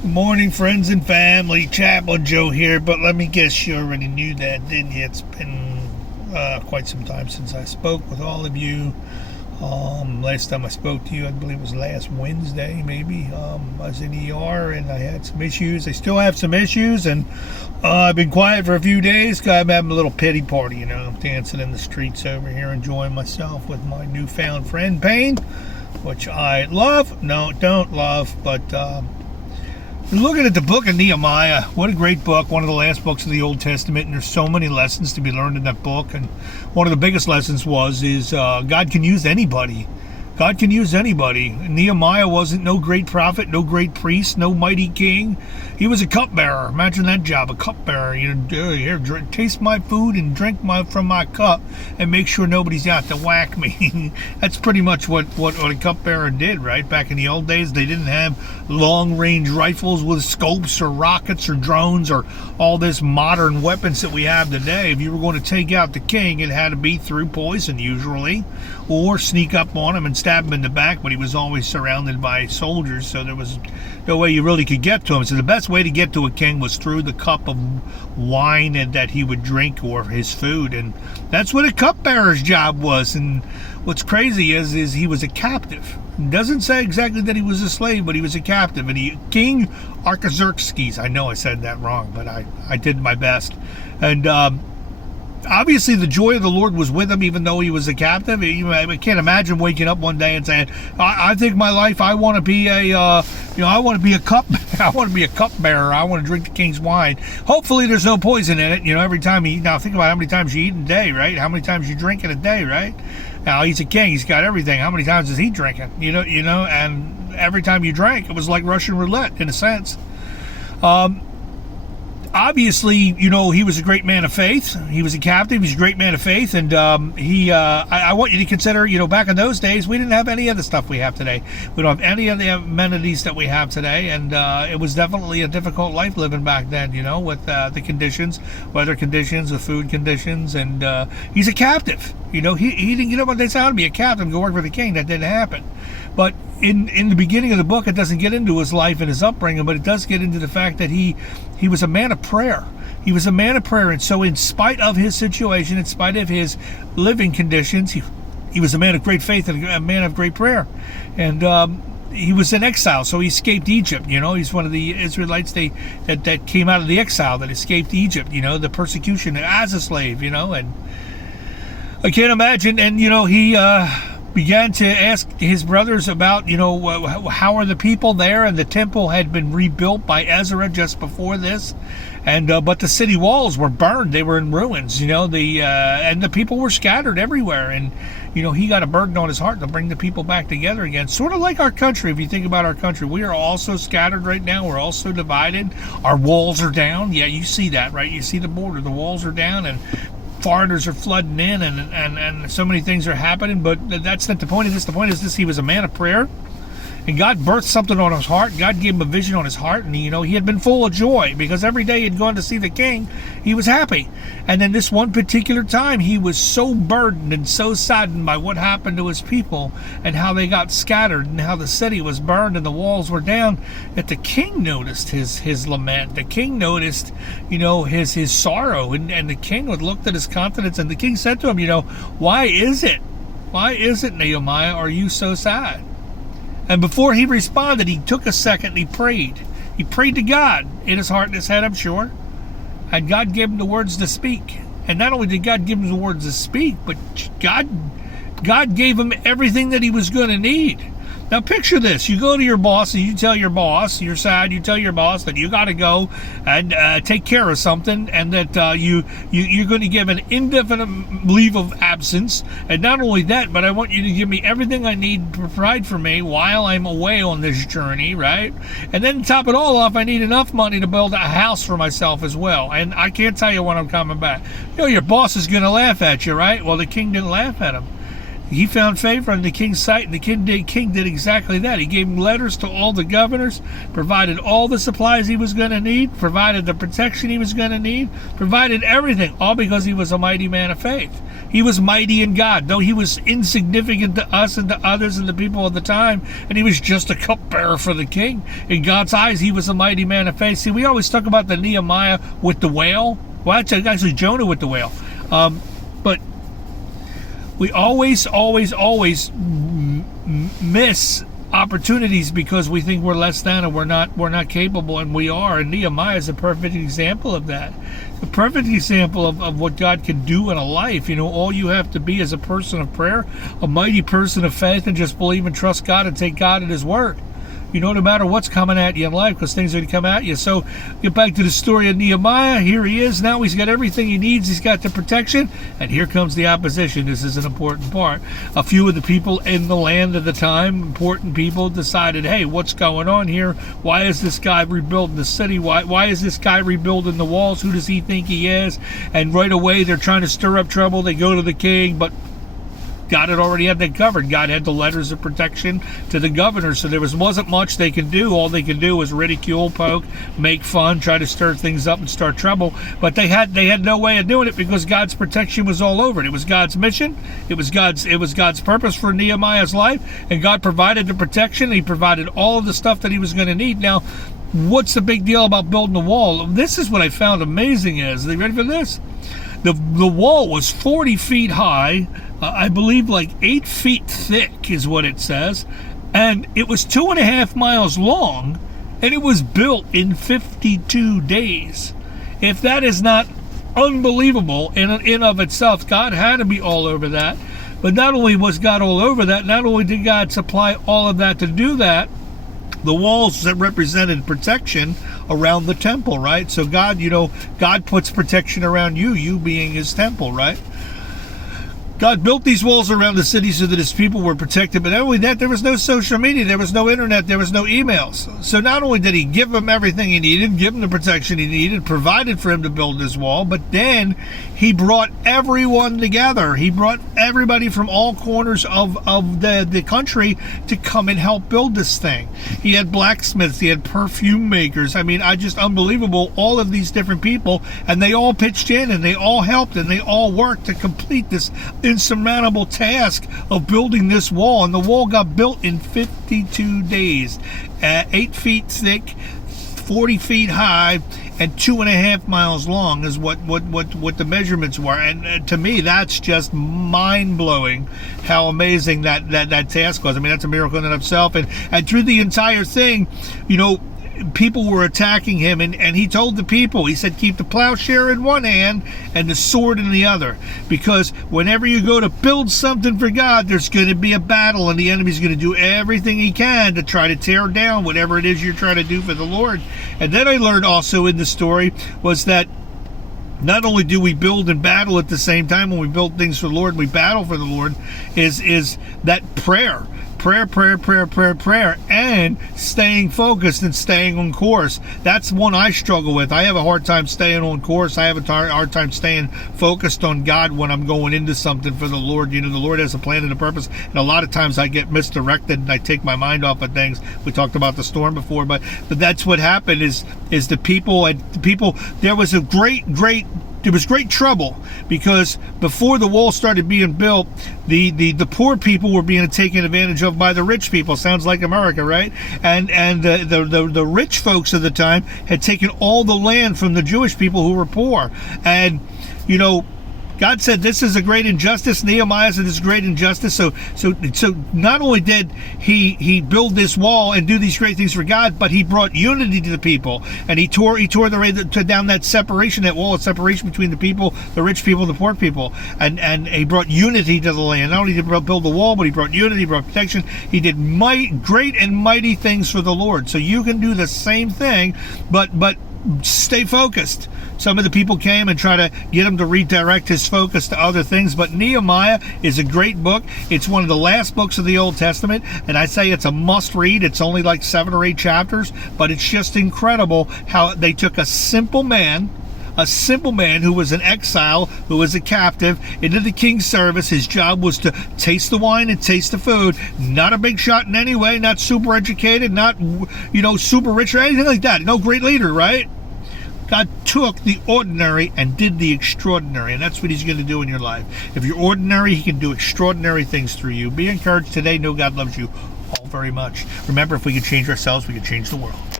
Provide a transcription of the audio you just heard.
Good morning, friends and family. Chaplain Joe here, but let me guess you already knew that, didn't you? It's been quite some time since I spoke with all of you. Last time I spoke to you, I believe it was last Wednesday, maybe. I was in ER and I had some issues. I still have some issues, and I've been quiet for a few days. I'm having a little pity party, I'm dancing in the streets over here, enjoying myself with my newfound friend Payne, which I love. No, don't love, but looking at the book of Nehemiah. What a great book, one of the last books of the Old Testament, and there's so many lessons to be learned in that book. And one of the biggest lessons is God can use anybody. God can use anybody. Nehemiah wasn't no great prophet, no great priest, no mighty king. He was a cupbearer. Imagine that job, a cupbearer. Here, taste my food and drink from my cup, and make sure nobody's out to whack me. That's pretty much what a cupbearer did, right? Back in the old days, they didn't have long-range rifles with scopes or rockets or drones or all this modern weapons that we have today. If you were going to take out the king, it had to be through poison, usually, or sneak up on him and stab him in the back, but he was always surrounded by soldiers, so there was no way you really could get to him. So the best way to get to a king was through the cup of wine and that he would drink, or his food, and that's what a cupbearer's job was. And what's crazy is he was a captive. It doesn't say exactly that he was a slave, but he was a captive. And King Artaxerxes, I know I said that wrong, but I did my best. And obviously, the joy of the Lord was with him, even though he was a captive. I can't imagine waking up one day and saying, "I think my life. I want to be I want to be a cup. I want to be a cupbearer. I want to drink the king's wine. Hopefully, there's no poison in it. Every time you eat. Now, think about how many times you eat in a day, right? How many times you drink in a day, right? Now, he's a king. He's got everything. How many times is he drinking? And every time you drank, it was like Russian roulette in a sense. Obviously, he was a great man of faith. He was a captive. He's a great man of faith. And I want you to consider, back in those days, we didn't have any of the stuff we have today. We don't have any of the amenities that we have today. And it was definitely a difficult life living back then, with the conditions, weather conditions, the food conditions. And he's a captive. He didn't get up one day and say, "I want to be a captive and go work for the king." That didn't happen. But in the beginning of the book, it doesn't get into his life and his upbringing, but it does get into the fact that he was a man of prayer. He was a man of prayer, and so in spite of his situation, in spite of his living conditions, he was a man of great faith and a man of great prayer. And he was in exile, so he escaped Egypt. He's one of the Israelites that came out of the exile, that escaped Egypt, the persecution as a slave, and I can't imagine. And he began to ask his brothers about, how are the people there? And the temple had been rebuilt by Ezra just before this, and but the city walls were burned; they were in ruins. And the people were scattered everywhere. And he got a burden on his heart to bring the people back together again. Sort of like our country. If you think about our country, we are also scattered right now. We're also divided. Our walls are down. Yeah, you see that, right? You see the border. The walls are down, and foreigners are flooding in, and so many things are happening. But that's not the point of this. The point is this: he was a man of prayer, and God birthed something on his heart. God gave him a vision on his heart, and he had been full of joy because every day he'd gone to see the king, he was happy. And then this one particular time, he was so burdened and so saddened by what happened to his people and how they got scattered and how the city was burned and the walls were down, that the king noticed his lament. The king noticed, his sorrow, and the king looked at his countenance, and the king said to him, "Why is it, Nehemiah, are you so sad?" And before he responded, he took a second and he prayed. He prayed to God in his heart and his head, I'm sure. And God gave him the words to speak. And not only did God give him the words to speak, but God gave him everything that he was going to need. Now picture this. You go to your boss and you tell your boss, you're sad, you tell your boss that you got to go and take care of something, and that you're going to give an indefinite leave of absence. And not only that, but I want you to give me everything I need to provide for me while I'm away on this journey, right? And then to top it all off, I need enough money to build a house for myself as well. And I can't tell you when I'm coming back. Your boss is going to laugh at you, right? Well, the king didn't laugh at him. he found favor in the king's sight, and the king did exactly that. He gave him letters to all the governors, provided all the supplies he was going to need, provided the protection he was going to need, provided everything, all because he was a mighty man of faith. He was mighty in God, though he was insignificant to us and to others and the people of the time, and he was just a cupbearer for the king. In God's eyes, he was a mighty man of faith. See, we always talk about the Nehemiah with the whale. Well, actually Jonah with the whale. But we always miss opportunities because we think we're less than, and we're not capable, and we are. And Nehemiah is a perfect example of that. A perfect example of what God can do in a life. All you have to be is a person of prayer, a mighty person of faith, and just believe and trust God and take God at his word. No matter what's coming at you in life, because things are going to come at you. So get back to the story of Nehemiah. Here he is. Now he's got everything he needs. He's got the protection. And here comes the opposition. This is an important part. A few of the people in the land at the time, important people, decided, hey, what's going on here? Why is this guy rebuilding the city? Why is this guy rebuilding the walls? Who does he think he is? And right away, they're trying to stir up trouble. They go to the king, but God had already had that covered. God had the letters of protection to the governor, so there wasn't much they could do. All they could do was ridicule, poke, make fun, try to stir things up and start trouble. But they had no way of doing it because God's protection was all over it. It was God's mission. It was God's purpose for Nehemiah's life, and God provided the protection. He provided all of the stuff that he was going to need. Now, what's the big deal about building a wall? This is what I found amazing. Are you ready for this? The wall was 40 feet high, I believe like 8 feet thick is what it says, and it was 2.5 miles long, and it was built in 52 days. If that is not unbelievable in of itself, God had to be all over that. But not only was God all over that, not only did God supply all of that to do that, the walls that represented protection around the temple, right? So God puts protection around you being his temple, right? God built these walls around the city so that his people were protected. But not only that, there was no social media, there was no internet, there was no emails. So not only did he give them everything he needed, give them the protection he needed, provided for him to build this wall, but then he brought everyone together. He brought everybody from all corners of the country to come and help build this thing. He had blacksmiths, he had perfume makers. I mean, just unbelievable, all of these different people, and they all pitched in and they all helped and they all worked to complete this insurmountable task of building this wall. And the wall got built in 52 days, 8 feet thick, 40 feet high, and 2.5 miles long is what the measurements were. And to me, that's just mind-blowing how amazing that task was. I mean, that's a miracle in and of itself. And through the entire thing, people were attacking him, and he told the people, he said, keep the plowshare in one hand and the sword in the other, because whenever you go to build something for God, there's going to be a battle, and the enemy's going to do everything he can to try to tear down whatever it is you're trying to do for the Lord. And then I learned also in the story was that not only do we build and battle at the same time, when we build things for the Lord and we battle for the Lord, is that prayer, and staying focused and staying on course. That's one I struggle with. I have a hard time staying on course. I have a hard time staying focused on God when I'm going into something for the Lord. The Lord has a plan and a purpose, and a lot of times I get misdirected and I take my mind off of things. We talked about the storm before, but that's what happened is the people, there was a great trouble, because before the wall started being built, the poor people were being taken advantage of by the rich people. Sounds like America, right? And the rich folks of the time had taken all the land from the Jewish people who were poor. And God said, this is a great injustice. Nehemiah said, this is great injustice. So not only did he build this wall and do these great things for God, but he brought unity to the people. And he tore down that separation, that wall of separation between the people, the rich people and the poor people. And he brought unity to the land. Not only did he build the wall, but he brought unity, he brought protection. He did great and mighty things for the Lord. So you can do the same thing, but stay focused. Some of the people came and tried to get him to redirect his focus to other things, but Nehemiah is a great book. It's one of the last books of the Old Testament, and I say it's a must read. It's only like 7 or 8 chapters, but it's just incredible how they took a simple man, a simple man who was an exile, who was a captive, into the king's service. His job was to taste the wine and taste the food. Not a big shot in any way, not super educated, not, super rich or anything like that. No great leader, right? God took the ordinary and did the extraordinary, and that's what he's going to do in your life. If you're ordinary, he can do extraordinary things through you. Be encouraged today. Know God loves you all very much. Remember, if we can change ourselves, we can change the world.